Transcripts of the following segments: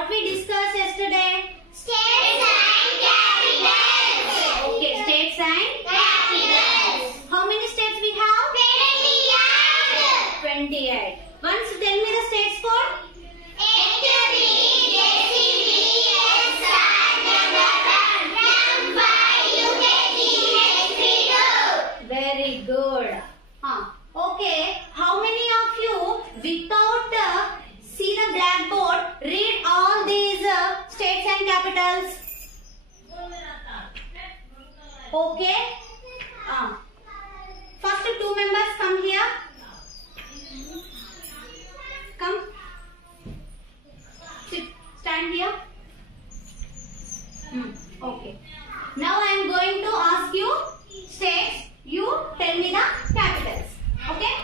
What we discussed yesterday? States and capitals. Okay, states and Capitals. how many states we have? 28. 28. Once tell me the states code. Very good. Okay. How many of you without see the blackboard read all these states and capitals? Okay. First two members come here. Come. Sit. Stand here. Okay. Now I am going to ask you states. You tell me the capitals. Okay?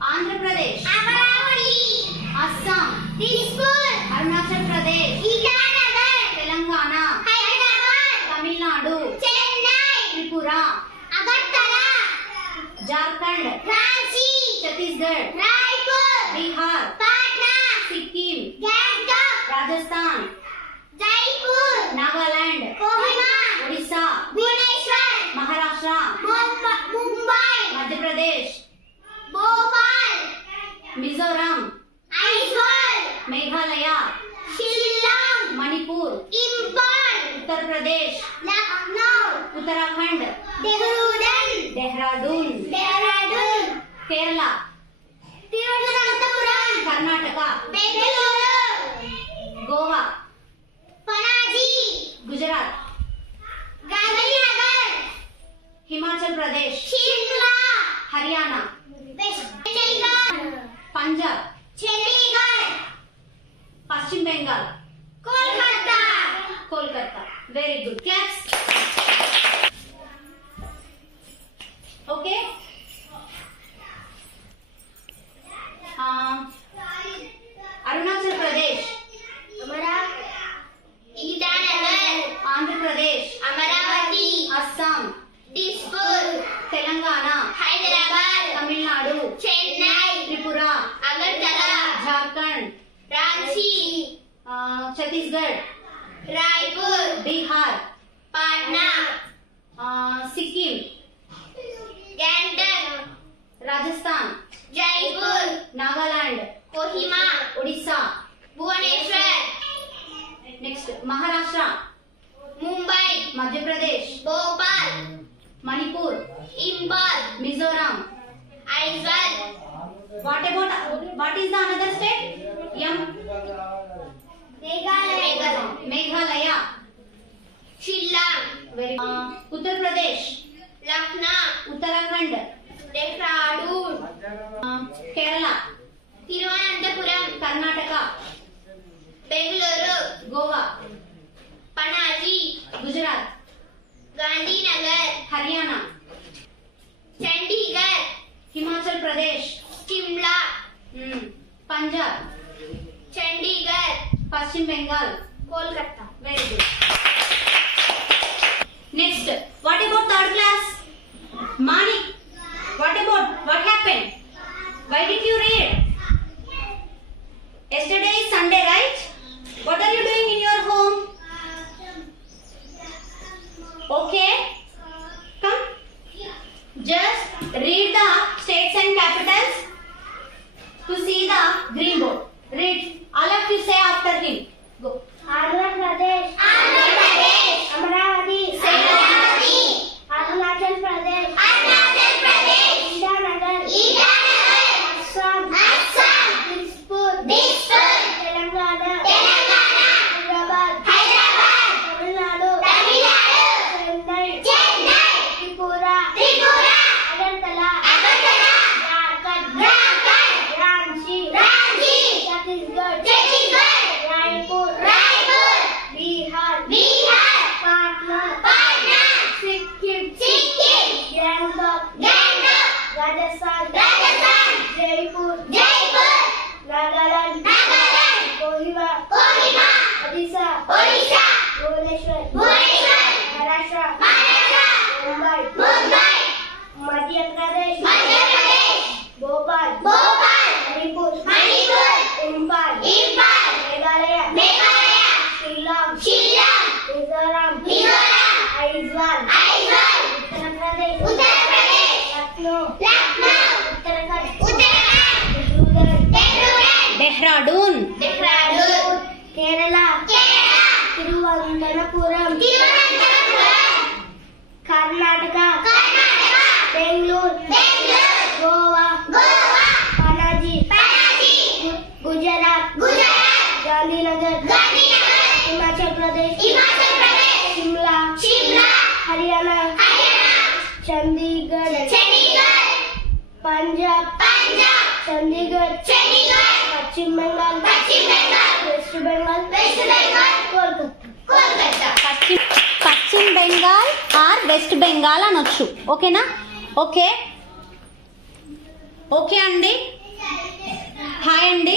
Andhra Pradesh. Amaravati. Assam. Dispur. Arunachal Pradesh. Itanagar. Telangana. Hyderabad. Tamil Nadu. Chennai. Tripura. Agartala. Jharkhand. Ranchi. Chhattisgarh. Raipur. Bihar. Patna. Sikkim. Gangtok. Rajasthan. Jaipur. Nagaland. Kohima. Odisha. Bhubaneswar. Maharashtra. Mumbai. Madhya Pradesh. Bhopal. Mizoram. Aizawl. Meghalaya. Shillong. Manipur. Imphal. Uttar Pradesh. Lucknow. Uttarakhand. Dehradun. Kerala. Thiruvananthapuram. Karnataka. Bengaluru. Goa. Panaji. Gujarat. Gandhinagar. Himachal Pradesh. Shimla. Haryana. West Bengal. Punjab. Chandigarh. Paschim Bengal. Kolkata. Kolkata. Very good. Claps. Okay. Arunachal Pradesh. Itanagar. Andhra Pradesh. Amaravati. Assam. Dispur. Telangana. Hyderabad. Tamil Nadu. Chennai. Tripura. Agartala. Jharkhand. Ranchi. Chhattisgarh. Raipur. Bihar. Patna. Sikkim. Gangtok. Rajasthan. Jaipur. Nagaland. Kohima. Odisha. Bhubaneswar. Next. Maharashtra. Mumbai. Madhya Pradesh. Bhopal. Manipur. Imphal. Mizoram. Aizawl. What is the another state? Meghalaya. Shillong. Very Uttar Pradesh. Lucknow. Uttarakhand. Dehradun. Kerala. Thiruvananthapuram. Karnataka. Bengaluru. Goa. Panaji. Gujarat. Gandhinagar. Haryana. Chandigarh. Himachal Pradesh. Shimla. Punjab. Chandigarh. Paschim Bengal. Kolkata. Very good. Next. What about third class? Manik. What happened? Why did you read? Yesterday is Sunday, right? What are you doing in your home? Okay. Come. Just read the states and capitals to see the green board. Read. All of you say after him. Go. Andhra Pradesh. Amaravati. Arunachal Pradesh. Itanagar. Assam. Dispur. Telangana. Hyderabad. Tamil Nadu. Chennai. Chandigarh Punjab Chandigarh పశ్చిమ Bengal west Bengal Kolkata. పశ్చిమ Bengal or west Bengal అనొచ్చు. ఓకేనా? Okay అండి. Hi అండి.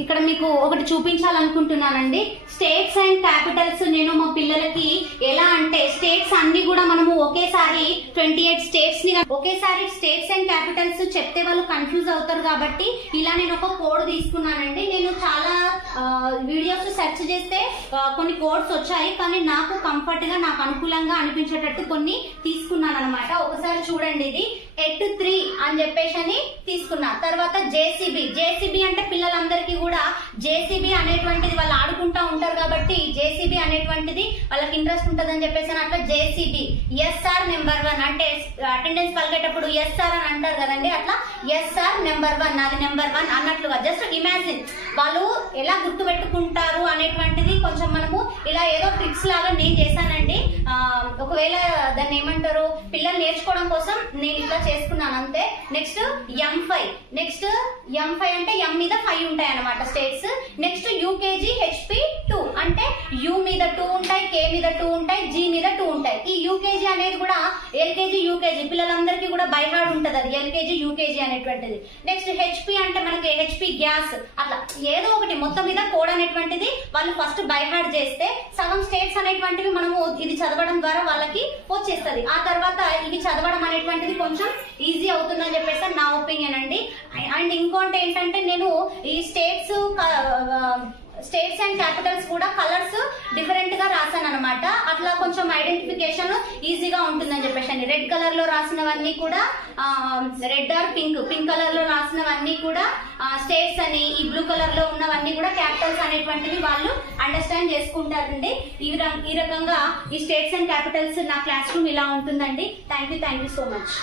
ఇక్కడ మీకు ఒకటి చూపించాలనుకుంటున్నానండి. States and Capitals నేను మా పిల్లలకి ఎలా అంటే స్టేట్స్ అన్ని కూడా మనము ఒకేసారి 28 స్టేట్స్ ని ఒకేసారి స్టేట్స్ అండ్ క్యాపిటల్స్ చెప్తే వాళ్ళు కన్ఫ్యూజ్ అవుతారు కాబట్టి ఇలా నేను ఒక కోడ్ తీసుకున్నానండి. నేను చాలా వీడియోస్ సెర్చ్ చేస్తే కొన్ని కోడ్స్ వచ్చాయి, కానీ నాకు కంఫర్ట్ గా నాకు అనుకూలంగా అనిపించేటట్టు కొన్ని తీసుకున్నాను అనమాట. ఒకసారి చూడండి, ఇది ఎట్ 3 అని చెప్పేసి తీసుకున్నా. తర్వాత జేసీబీ అంటే పిల్లలందరికీ కూడా జేసీబీ అనేటువంటిది వాళ్ళు ఆడుకుంటా ఉంటారు కాబట్టి జేసీబీ అనేటువంటిది వాళ్ళకి ఇంట్రెస్ట్ ఉంటుంది అని చెప్పేసి అట్లా జేసీబీ. ఎస్ఆర్ నెంబర్ 1 అంటే అటెండెన్స్ పలికేటప్పుడు ఎస్ఆర్ అని అంటారు కదండి, అట్లా ఎస్ఆర్ నెంబర్ 1 అది నెంబర్ 1 అన్నట్లుగా జస్ట్ ఇమాజిన్ వాళ్ళు ఎలా గుర్తు పెట్టుకుంటారు అనేటువంటిది కొంచెం మనము ఇలా ఏదో ట్రిక్స్ లాగా నేను చేశానండి. ఒకవేళ దాన్ని ఏమంటారు పిల్లలు నేర్చుకోవడం కోసం నేను ఇట్లా చేసుకున్నాను అంతే. నెక్స్ట్ M5 అంటే M మీద 5 ఉంటాయి అనమాట స్టేట్స్. నెక్స్ట్ యూకేజీ హెచ్పి 2 అంటే యూ మీద 2 ఉంటాయి, కే మీద 2 ఉంటాయి, జీ మీద 2 ఉంటాయి. ఈ యూకేజీ అనేది కూడా ఎల్కేజీ యూకేజీ పిల్లలందరికీ కూడా బై హార్ట్ ఉంటది, అది ఎల్కేజీ యూకేజీ అనేటువంటిది. నెక్స్ట్ హెచ్పి అంటే మనకి హెచ్పి గ్యాస్, అట్లా ఏదో ఒకటి మొత్తం మీద కోడ్ అనేటువంటిది వాళ్ళు ఫస్ట్ బై హార్ట్ చేస్తే సగం స్టేట్స్ అనేటువంటివి మనము ఇది చదవడం ద్వారా వాళ్ళకి వచ్చేస్తుంది. ఆ తర్వాత ఇది చదవడం అనేటువంటిది కొంచెం ఈజీ అవుతుందని చెప్పేసి నా ఒపీనియన్ అండి. అండ్ ఇంకోటి ఏంటంటే నేను ఈ స్టేట్స్ అండ్ క్యాపిటల్స్ కూడా కలర్స్ డిఫరెంట్ గా రాశాను అనమాట. అట్లా కొంచెం ఐడెంటిఫికేషన్ ఈజీగా ఉంటుందని చెప్పేసి రెడ్ కలర్ లో రాసినవన్నీ కూడా రెడ్ ఆర్ పింక్ కలర్ లో రాసినవన్నీ కూడా స్టేట్స్ అని, ఈ బ్లూ కలర్ లో ఉన్నవన్నీ కూడా క్యాపిటల్స్ అనేటువంటివి వాళ్ళు అండర్స్టాండ్ చేసుకుంటారండి. ఈ రకంగా ఈ స్టేట్స్ అండ్ క్యాపిటల్స్ నా క్లాస్ రూమ్ ఇలా ఉంటుందండి. Thank you so much.